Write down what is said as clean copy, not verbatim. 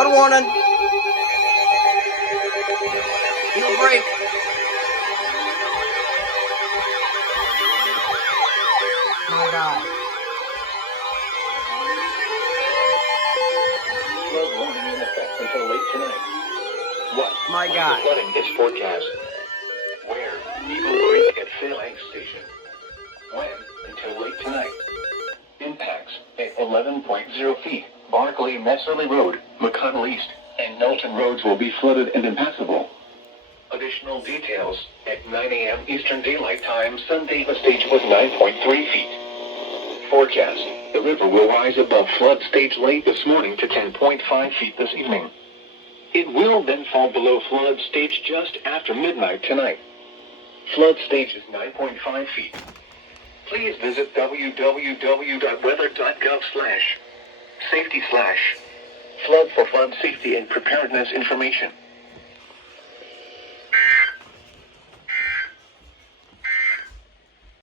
Flood warning. Heel break. My God. Flood warning in effect until late tonight. What? My God. Flooding is forecast. Where? Eagle Creek at Fairbanks Station. When? Until late tonight. Impacts at 11.0 feet. Barclay Messerly Road, McConnell East, and Knowlton roads will be flooded and impassable. Additional details at 9 a.m. Eastern Daylight Time Sunday. The stage was 9.3 feet. Forecast: the river will rise above flood stage late this morning to 10.5 feet this evening. It will then fall below flood stage just after midnight tonight. Flood stage is 9.5 feet. Please visit www.weather.gov/safety/flood for flood safety and preparedness information.